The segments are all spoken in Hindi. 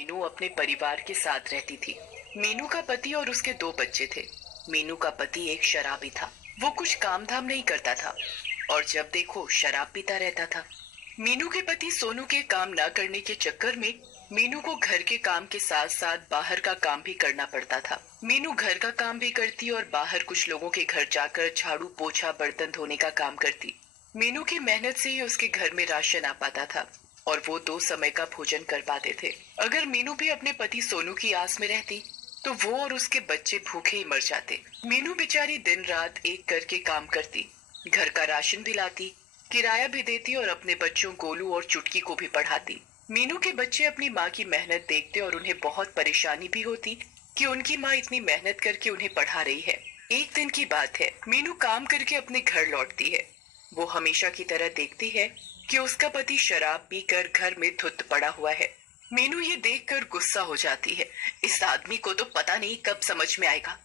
मीनू अपने परिवार के साथ रहती थी। मीनू का पति और उसके 2 बच्चे थे। मीनू का पति एक शराबी था। वो कुछ काम धाम नहीं करता था और जब देखो शराब पीता रहता था। मीनू के पति सोनू के काम न करने के चक्कर में मीनू को घर के काम के साथ साथ बाहर का काम भी करना पड़ता था। मीनू घर का काम भी करती और बाहर कुछ लोगों के घर जाकर झाड़ू पोछा बर्तन धोने का काम करती। मीनू की मेहनत से ही उसके घर में राशन आ पाता था और वो 2 समय का भोजन कर पाते थे। अगर मीनू भी अपने पति सोनू की आस में रहती तो वो और उसके बच्चे भूखे ही मर जाते। मीनू बेचारी दिन रात एक करके काम करती, घर का राशन भी लाती, किराया भी देती और अपने बच्चों गोलू और चुटकी को भी पढ़ाती। मीनू के बच्चे अपनी माँ की मेहनत देखते और उन्हें बहुत परेशानी भी होती कि उनकी माँ इतनी मेहनत करके उन्हें पढ़ा रही है। एक दिन की बात है, मीनू काम करके अपने घर लौटती है। वो हमेशा की तरह देखती है कि उसका पति शराब पीकर घर में धुत पड़ा हुआ है। मीनू ये देखकर गुस्सा हो जाती है। इस आदमी को तो पता नहीं कब समझ में आएगा।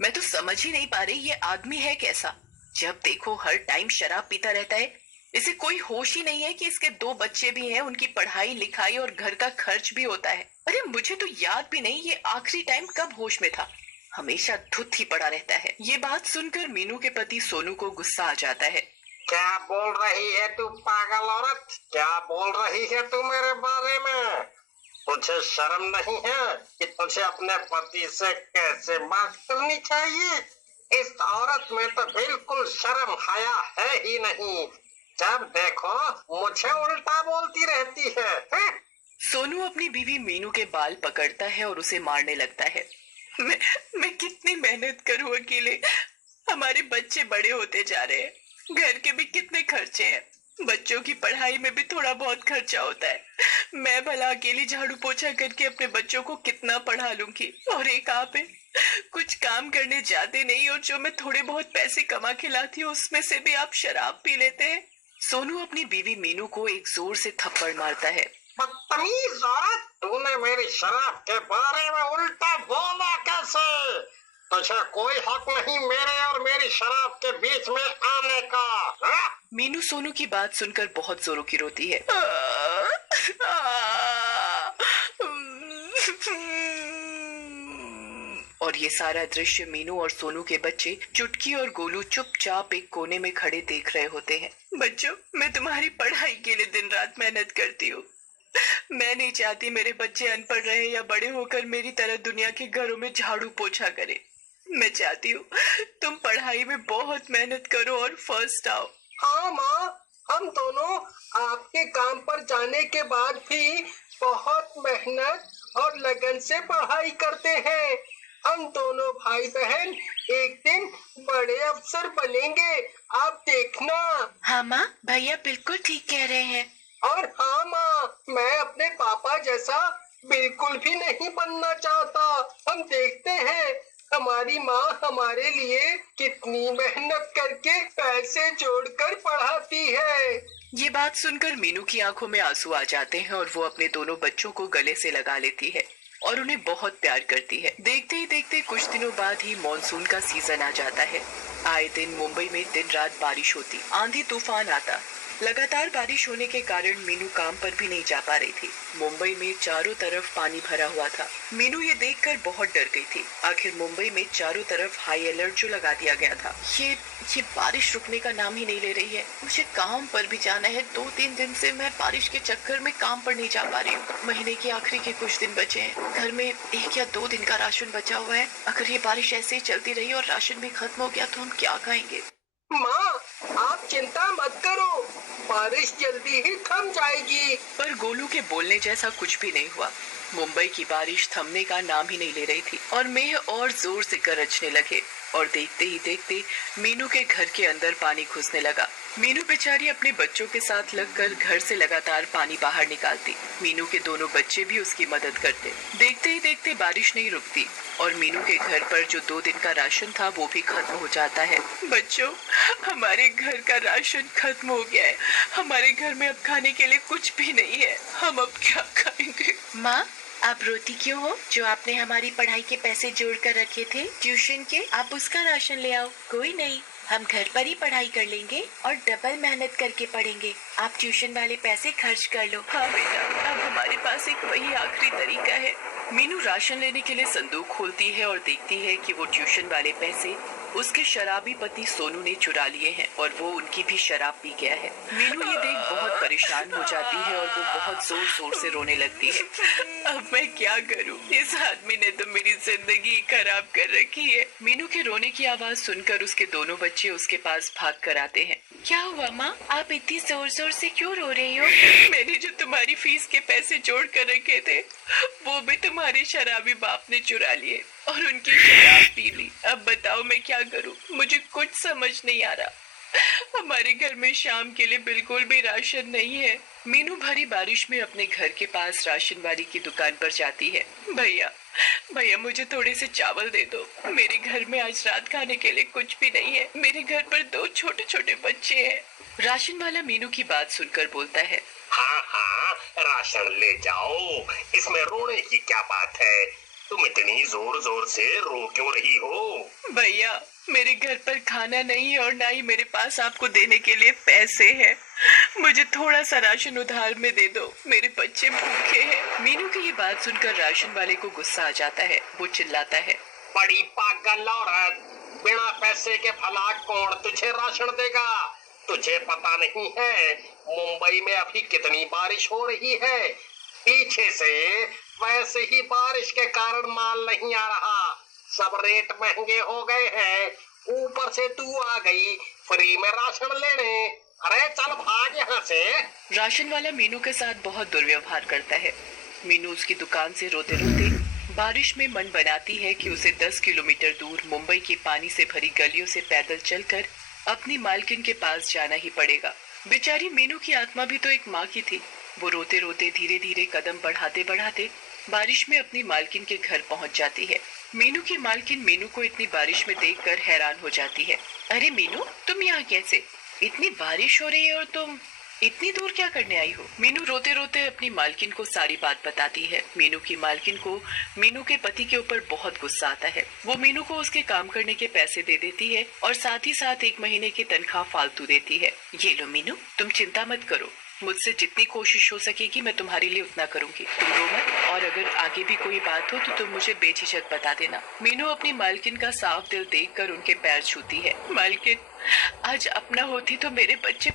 मैं तो समझ ही नहीं पा रही ये आदमी है कैसा। जब देखो हर टाइम शराब पीता रहता है। इसे कोई होश ही नहीं है कि इसके 2 बच्चे भी हैं, उनकी पढ़ाई लिखाई और घर का खर्च भी होता है। अरे मुझे तो याद भी नहीं ये आखिरी टाइम कब होश में था। हमेशा धुत ही पड़ा रहता है। ये बात सुनकर मीनू के पति सोनू को गुस्सा आ जाता है। क्या बोल रही है तू पागल औरत? क्या बोल रही है तू मेरे बारे में? तुझे शर्म नहीं है कि तुझे अपने पति से कैसे बात करनी चाहिए? इस औरत में तो बिल्कुल शर्म हया है ही नहीं। जब देखो मुझे उल्टा बोलती रहती है। सोनू अपनी बीवी मीनू के बाल पकड़ता है और उसे मारने लगता है। मैं कितनी मेहनत करूं अकेले। हमारे बच्चे बड़े होते जा रहे हैं, घर के भी कितने खर्चे हैं, बच्चों की पढ़ाई में भी थोड़ा बहुत खर्चा होता है। मैं भला अकेली झाड़ू पोछा करके अपने बच्चों को कितना पढ़ा लूंगी। और एक आप है, कुछ काम करने जाते नहीं और जो मैं थोड़े बहुत पैसे कमा के लाती हूँ उसमें से भी आप शराब पी लेते हैं। सोनू अपनी बीवी मीनू को एक जोर से थप्पड़ मारता है। बदतमीज औरत, तूने मेरी शराब के बारे में उल्टा बोला कैसे? तुझे कोई हक नहीं मेरे और मेरी शराब के बीच में आने का। हा? मीनू सोनू की बात सुनकर बहुत जोरों की रोती है। और ये सारा दृश्य मीनू और सोनू के बच्चे चुटकी और गोलू चुपचाप एक कोने में खड़े देख रहे होते हैं। बच्चों, मैं तुम्हारी पढ़ाई के लिए दिन रात मेहनत करती हूँ। मैं नहीं चाहती मेरे बच्चे अनपढ़ रहे या बड़े होकर मेरी तरह दुनिया के घरों में झाड़ू पोछा करे। मैं चाहती हूँ तुम पढ़ाई में बहुत मेहनत करो और फर्स्ट आओ। हाँ माँ, हम दोनों आपके काम पर जाने के बाद भी बहुत मेहनत और लगन से पढ़ाई करते हैं। हम दोनों भाई बहन एक दिन बड़े अफसर बनेंगे, आप देखना। हाँ माँ, भैया बिल्कुल ठीक कह रहे हैं। और हाँ माँ, मैं अपने पापा जैसा बिल्कुल भी नहीं बनना चाहता। हम देखते हैं हमारी माँ हमारे लिए कितनी मेहनत करके पैसे जोड़कर पढ़ाती है। ये बात सुनकर मीनू की आंखों में आंसू आ जाते हैं और वो अपने दोनों बच्चों को गले से लगा लेती है और उन्हें बहुत प्यार करती है। देखते ही देखते कुछ दिनों बाद ही मॉनसून का सीजन आ जाता है। आए दिन मुंबई में दिन रात बारिश होती, आंधी तूफान आता। लगातार बारिश होने के कारण मीनू काम पर भी नहीं जा पा रही थी। मुंबई में चारों तरफ पानी भरा हुआ था। मीनू ये देखकर बहुत डर गई थी। आखिर मुंबई में चारों तरफ हाई अलर्ट जो लगा दिया गया था। ये बारिश रुकने का नाम ही नहीं ले रही है। मुझे काम पर भी जाना है। 2-3 दिन से मैं बारिश के चक्कर में काम पर नहीं जा पा रही हूँ। महीने के आखिरी के कुछ दिन बचे हैं। घर में 1 या 2 दिन का राशन बचा हुआ है। अगर ये बारिश ऐसे ही चलती रही और राशन भी खत्म हो गया तो हम क्या खाएंगे? माँ, आप चिंता मत करो, बारिश जल्दी ही थम जाएगी। पर गोलू के बोलने जैसा कुछ भी नहीं हुआ। मुंबई की बारिश थमने का नाम ही नहीं ले रही थी और मेघ और जोर से गरजने लगे और देखते ही देखते मीनू के घर के अंदर पानी घुसने लगा। मीनू बेचारी अपने बच्चों के साथ लगकर घर से लगातार पानी बाहर निकालती। मीनू के दोनों बच्चे भी उसकी मदद करते। देखते ही देखते बारिश नहीं रुकती और मीनू के घर पर जो 2 दिन का राशन था वो भी खत्म हो जाता है। बच्चों, हमारे घर का राशन खत्म हो गया है। हमारे घर में अब खाने के लिए कुछ भी नहीं है। हम अब क्या खाएंगे? माँ, आप रोती क्यों हो? जो आपने हमारी पढ़ाई के पैसे जोड़ कर रखे थे ट्यूशन के, आप उसका राशन ले आओ। कोई नहीं, हम घर पर ही पढ़ाई कर लेंगे और डबल मेहनत करके पढ़ेंगे। आप ट्यूशन वाले पैसे खर्च कर लो। हाँ बेटा, अब हमारे पास एक वही आखिरी तरीका है। मीनू राशन लेने के लिए संदूक खोलती है और देखती है कि वो ट्यूशन वाले पैसे उसके शराबी पति सोनू ने चुरा लिए हैं और वो उनकी भी शराब पी गया है। मीनू ये देख बहुत परेशान हो जाती है और वो बहुत जोर जोर से रोने लगती है। अब मैं क्या करूं? इस आदमी ने तो मेरी जिंदगी खराब कर रखी है। मीनू के रोने की आवाज सुनकर उसके दोनों बच्चे उसके पास भाग कर आते हैं। क्या हुआ माँ, आप इतनी जोर जोर से क्यों रो रही हो? मैंने जो तुम्हारी फीस के पैसे जोड़ कर रखे थे वो भी तुम्हारे शराबी बाप ने चुरा लिए और उनकी शराब पी ली। अब बताओ मैं क्या करूं? मुझे कुछ समझ नहीं आ रहा। हमारे घर में शाम के लिए बिल्कुल भी राशन नहीं है। मीनू भरी बारिश में अपने घर के पास राशन वाली की दुकान पर जाती है। भैया भैया मुझे थोड़े से चावल दे दो। मेरे घर में आज रात खाने के लिए कुछ भी नहीं है। मेरे घर पर 2 छोटे छोटे बच्चे हैं। राशन वाला मीनू की बात सुनकर बोलता है, हाँ हाँ, राशन ले जाओ, इसमें रोने की क्या बात है? तुम इतनी जोर जोर से रो क्यों रही हो? भैया मेरे घर पर खाना नहीं है और ना ही मेरे पास आपको देने के लिए पैसे हैं। मुझे थोड़ा सा राशन उधार में दे दो, मेरे बच्चे भूखे हैं। मीनू की ये बात सुनकर राशन वाले को गुस्सा आ जाता है। वो चिल्लाता है, बड़ी पागल औरत, बिना पैसे के भला कौन तुझे राशन देगा? तुझे पता नहीं है मुंबई में अभी कितनी बारिश हो रही है? पीछे से वैसे ही बारिश के कारण माल नहीं आ रहा, सब रेट महंगे हो गए हैं, ऊपर से तू आ गई फ्री में राशन लेने। अरे चल भाग यहाँ से। राशन वाला मीनू के साथ बहुत दुर्व्यवहार करता है। मीनू उसकी दुकान से रोते रोते बारिश में मन बनाती है कि उसे 10 किलोमीटर दूर मुंबई की पानी से भरी गलियों से पैदल चलकर अपनी मालकिन के पास जाना ही पड़ेगा। बेचारी मीनू की आत्मा भी तो एक माँ की थी। वो रोते रोते धीरे धीरे कदम बढ़ाते बढ़ाते बारिश में अपनी मालकिन के घर पहुंच जाती है। मीनू की मालकिन मीनू को इतनी बारिश में देखकर हैरान हो जाती है। अरे मीनू, तुम यहाँ कैसे? इतनी बारिश हो रही है और तुम इतनी दूर क्या करने आई हो? मीनू रोते रोते अपनी मालकिन को सारी बात बताती है। मीनू की मालकिन को मीनू के पति के ऊपर बहुत गुस्सा आता है। वो मीनू को उसके काम करने के पैसे दे देती है और साथ ही साथ 1 महीने की तनख्वाह फालतू देती है। ये लो मीनू, तुम चिंता मत करो, मुझसे जितनी कोशिश हो सकेगी मैं तुम्हारे लिए उतना करूंगी। तुम रो मत, और अगर आगे भी कोई बात हो तो तुम मुझे बेझिझक बता देना। मीनू अपनी मालकिन का साफ दिल देखकर उनके पैर छूती है। मालकिन, आज अपना होती तो मेरे बच्चे